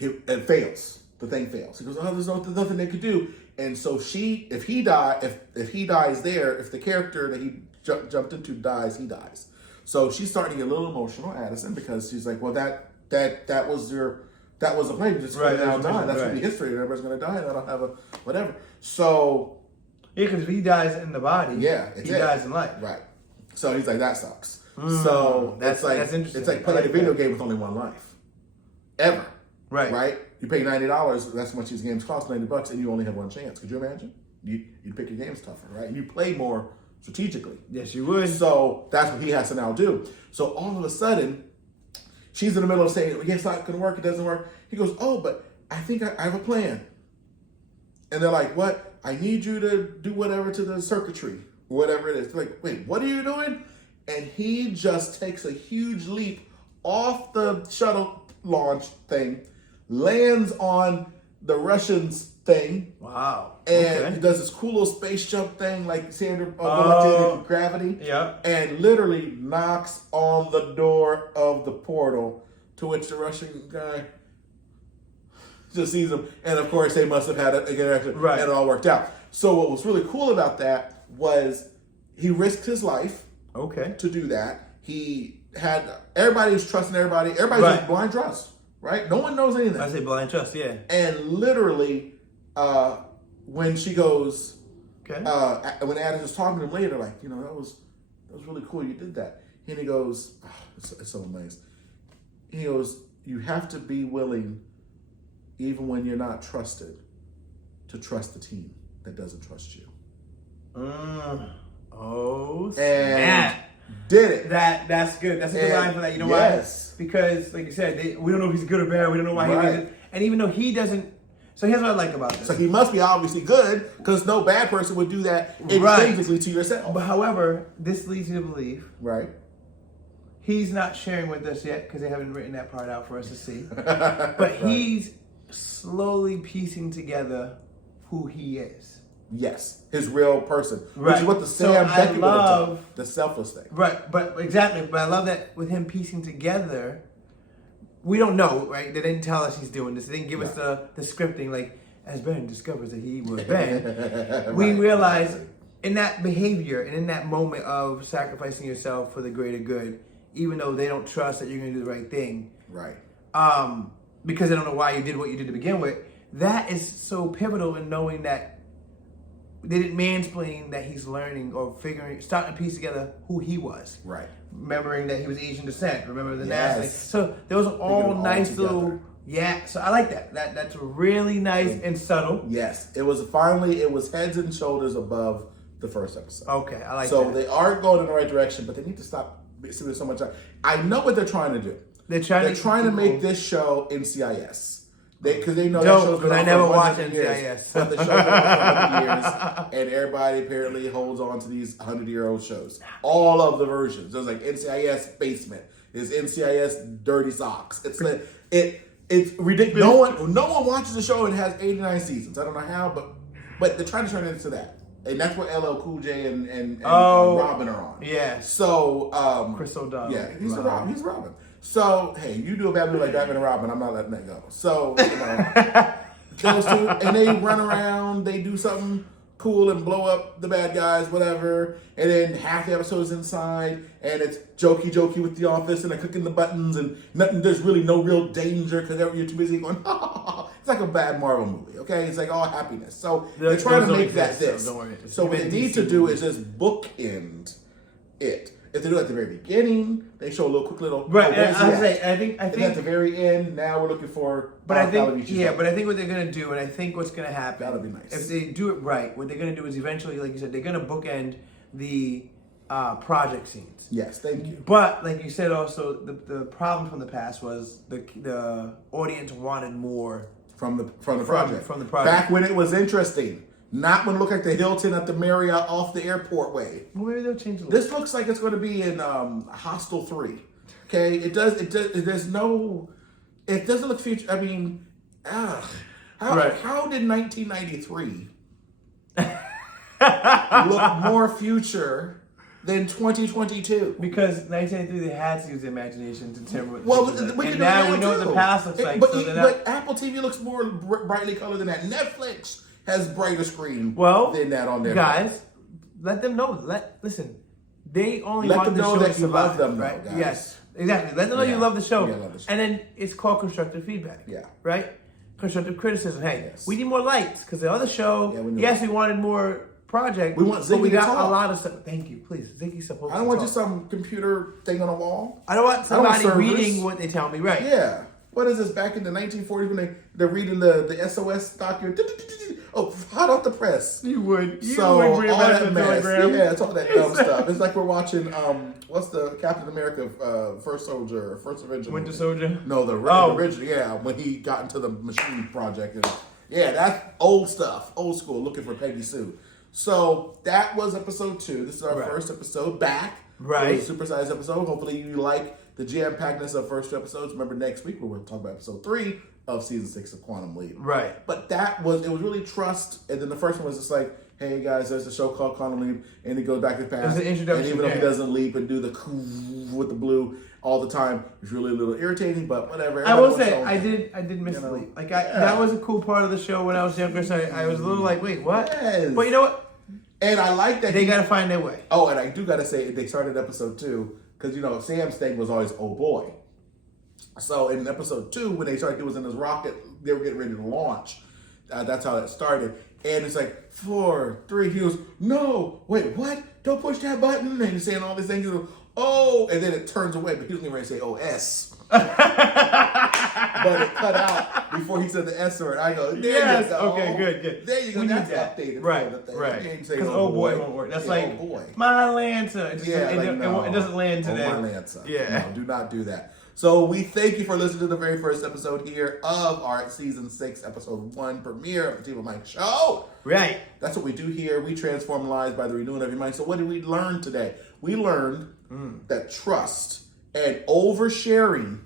it fails. The thing fails. He goes, oh, there's nothing they could do. And so if he dies there, if the character that he jumped into dies, he dies. So she's starting to get a little emotional, Addison, because she's like, well, that was a plan. Just now die. That's gonna be history. Everybody's gonna die, and I don't have a whatever. So because if he dies in the body, he dies in life. Right. So he's like, that sucks. So that's interesting. It's like playing a video game with only one life. Ever. Right? You pay $90, that's how much these games cost, $90, and you only have one chance. Could you imagine? You'd pick your games tougher, right? You play more strategically. Yes, you would. So that's what he has to now do. So all of a sudden, she's in the middle of saying, it's not going to work, it doesn't work. He goes, oh, but I think I have a plan. And they're like, what? I need you to do whatever to the circuitry, or whatever it is. They're like, wait, what are you doing? And he just takes a huge leap off the shuttle launch thing, lands on the Russians thing. Wow. And he does this cool little space jump thing like Sandra did with gravity. Yeah. And literally knocks on the door of the portal, to which the Russian guy just sees him. And of course, they must have had a interaction, and it all worked out. So what was really cool about that was he risked his life to do that. He had, everybody was trusting everybody. Everybody's just blind trust, right? No one knows anything. I say blind trust, yeah. And literally, when she goes, when Addison was talking to him later, like, that was really cool. You did that. And he goes, it's so nice. He goes, you have to be willing, even when you're not trusted, to trust the team that doesn't trust you. Snap. Did it. That's good. That's a good line for that. You know why? Because, like you said, we don't know if he's good or bad. We don't know why he does it. And even though he doesn't, so here's what I like about this. So he must be obviously good, because no bad person would do that intrinsically to yourself. But however, this leads you to believe. Right. He's not sharing with us yet, because they haven't written that part out for us to see. But he's slowly piecing together who he is. Yes, his real person, which is what the Sam Beckett would have done, the selfless thing. Right, but exactly. But I love that with him piecing together, we don't know, right? They didn't tell us he's doing this. They didn't give us the scripting, like, as Ben discovers that he was Ben. We realize in that behavior and in that moment of sacrificing yourself for the greater good, even though they don't trust that you're going to do the right thing. Right. Because they don't know why you did what you did to begin with. That is so pivotal in knowing that they didn't mansplain that he's learning or starting to piece together who he was. Right. Remembering that he was Asian descent. Remember the NASA. So there was all nice little, so I like that. That's really nice and subtle. Yes. It was heads and shoulders above the first episode. Okay, I like that. So they are going in the right direction, but they need to stop spending so much time. I know what they're trying to do. They're trying to make this show NCIS. Because they know that show's been on for 100 years. But the show's been on for 100 years, and everybody apparently holds on to these 100-year-old shows. All of the versions. There's like NCIS Basement. There's NCIS Dirty Socks. It's ridiculous. No one watches the show and it has 89 seasons. I don't know how, but they're trying to turn it into that. And that's what LL Cool J and Robin are on. Yeah. So Chris O'Donnell. Yeah, he's Robin. So, hey, you do a bad movie like Batman and Robin, I'm not letting that go. So, those two, and they run around, they do something cool and blow up the bad guys, whatever. And then half the episode's inside, and it's jokey with the office, and they're clicking the buttons, and nothing. There's really no real danger because you're too busy going. It's like a bad Marvel movie, okay? It's like all happiness. So they're trying to make that this. So what they need to do is just bookend it. If they do it at the very beginning, they show a quick little. Right, I think at the very end, now we're looking for. But I think what they're gonna do, and I think what's gonna happen. That'll be nice. If they do it right, what they're gonna do is eventually, like you said, they're gonna bookend the project scenes. Yes, thank you. But like you said, also the problem from the past was the audience wanted more from the project. From the project. Back when it was interesting. Not when it looked like the Hilton at the Marriott off the airport way. Well, maybe they'll change it. This looks like it's going to be in Hostel 3. Okay, it doesn't look future. I mean, how did 1993 look more future than 2022? Because 1993 they had to use the imagination to determine what. Well, and now we know what the past looks like. But Apple TV looks more brightly colored than that. Netflix has brighter screen than that on there. Guys, let them know. Listen, they only let want them the know show that to you survive, love them, right? though, guys. Yes, exactly. Let them know you love the show. Love the show. And then it's called constructive feedback. Yeah. Right? Constructive criticism. Hey, we need more lights because the other show, we wanted more project. We want Ziggy but we got to talk. a lot of stuff. Thank you. Please. Ziggy's supposed to I don't want talk. just some computer thing on a wall. I don't want somebody reading what they tell me, right? Yeah. What is this, back in the 1940s when they're reading the SOS document? Oh, hot off the press. You would. So all that mess. Yeah, it's all that dumb stuff. It's like we're watching, what's the Captain America First Avenger? Winter Soldier? No, the original, yeah, when he got into the machine project. And, yeah, that's old stuff, old school, looking for Peggy Sue. So that was episode 2. This is our first episode back. Right. It was a supersized episode. Hopefully you like the jam-packedness of first 2 episodes. Remember, next week we're going to talk about episode 3 of season 6 of Quantum Leap. Right. But it was really trust. And then the first one was just like, hey guys, there's a show called Quantum Leap, and he goes back to the past. There's an introduction. And even though he doesn't leap and do the cool with the blue all the time, it's really a little irritating, but whatever. I will say, I did miss the leap. Like, that was a cool part of the show when I was younger, so I was a little like, wait, what? Yes. But you know what? And I like that. They got to find their way. Oh, and I do got to say, they started episode 2, because, Sam's thing was always, oh boy. So in episode 2, when they started, it was in this rocket, they were getting ready to launch. That's how that started. And it's like, 4, 3, he goes, no, wait, what? Don't push that button. And he's saying all these things. He goes, oh, and then it turns away, but he was getting ready to say, oh, S. But it cut out before he said the S word. I go, there you go. Okay, good. There you go. That's updated. Right. Because oh boy won't work. That's like, oh boy. My Lancer. It doesn't land to that. My Lancer. Yeah. No, do not do that. So we thank you for listening to the very first episode here of our season 6, episode 1 premiere of the TiVoMike Show. Right. That's what we do here. We transform lives by the renewing of your mind. So what did we learn today? We learned that trust and oversharing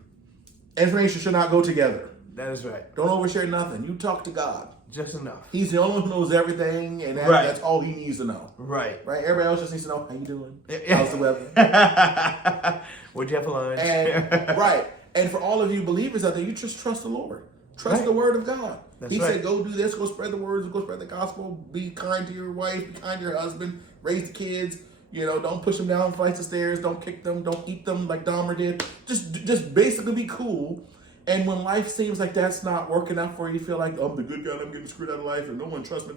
information should not go together. That is right. Don't overshare nothing. You talk to God. Just enough. He's the only one who knows everything, and that's all he needs to know. Right. Everybody else just needs to know, how you doing? How's the weather? What'd you have for lunch? And, and for all of you believers out there, you just trust the Lord. Trust the word of God. He said, go do this, go spread the words, go spread the gospel, be kind to your wife, be kind to your husband, raise the kids. Don't push them down flights of stairs, don't kick them, don't eat them like Dahmer did. Just basically be cool. And when life seems like that's not working out for you, you feel like, I'm the good guy, I'm getting screwed out of life, and no one trusts me,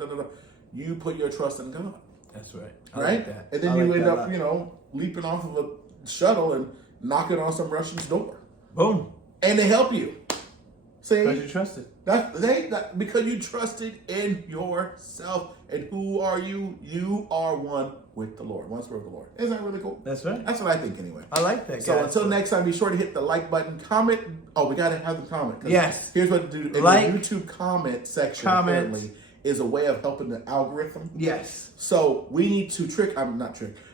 you put your trust in God. That's right. I like that. And then you end up, leaping off of a shuttle and knocking on some Russian's door. Boom. And they help you. See? Because you trusted. Because you trusted in yourself. And who are you? You are one with the Lord. One spirit with the Lord. Isn't that really cool? That's right. That's what I think anyway. I like that, guys. So until next time, be sure to hit the like button. Comment. Oh, we got to have the comment. Yes. Here's what to do. In the YouTube comment section, apparently, is a way of helping the algorithm. Yes. So we need to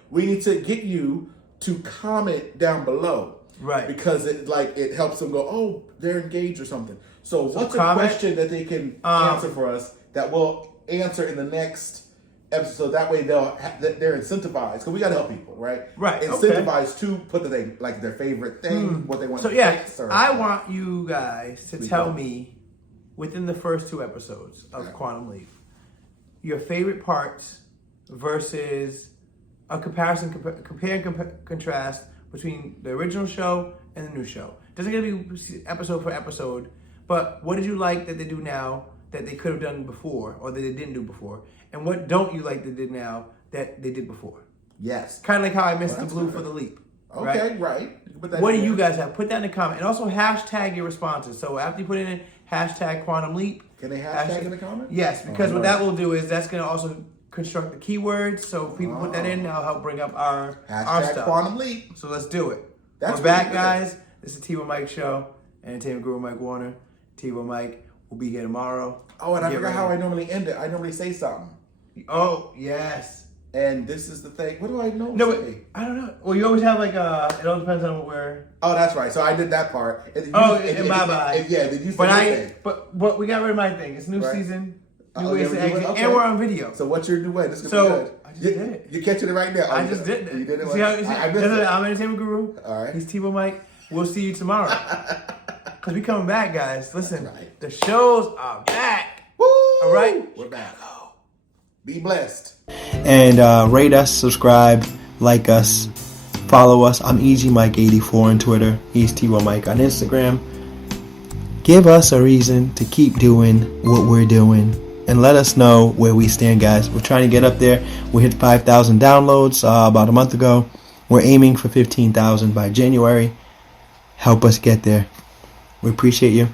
we need to get you to comment down below. Right. Because it helps them go, oh, they're engaged or something. So what's a question that they can answer for us that we'll answer in the next episode? That way they're incentivized, because we got to help people, right? Right. Incentivized to put the thing, like their favorite thing, what they want to fix. I want you guys to tell me within the first 2 episodes of Quantum Leap, your favorite parts versus a comparison, compare and contrast between the original show and the new show. Doesn't have to be episode for episode, but what did you like that they do now that they could have done before or that they didn't do before? And what don't you like that they did now that they did before? Yes. Kind of like how I missed the blue for the leap. Okay, right. What do you guys have? Put that in the comment. And also hashtag your responses. So after you put in hashtag quantum leap. Can they hashtag in the comment? Yes, because what that will do is that's going to also construct the keywords. So if people put that in, that'll help bring up our stuff. Quantum leap. So let's do it. That's We're back, guys. This is TiVoMike Show. Entertainment Guru Mike Warner. TiVoMike will be here tomorrow. Oh, and I forgot how I normally end it. I normally say something. Oh, yes. And this is the thing. What do I know? No, I don't know. Well, you always have like it all depends on what we're. Oh, that's right. So I did that part. And bye-bye. Yeah, then you said but we got rid of my thing. It's new season, new ways to exit, okay. and we're on video. So what's your new way? This is gonna be good. I just did it. You're catching it right now. I just did it. You did it. See how I'm Entertainment Guru. All right. He's TiVoMike. We'll see you tomorrow. Because we coming back, guys. Listen, the shows are back. Woo! All right? We're back. Be blessed. And rate us, subscribe, like us, follow us. I'm EasyMike84 on Twitter. He's TiVoMike on Instagram. Give us a reason to keep doing what we're doing. And let us know where we stand, guys. We're trying to get up there. We hit 5,000 downloads about a month ago. We're aiming for 15,000 by January. Help us get there. We appreciate you.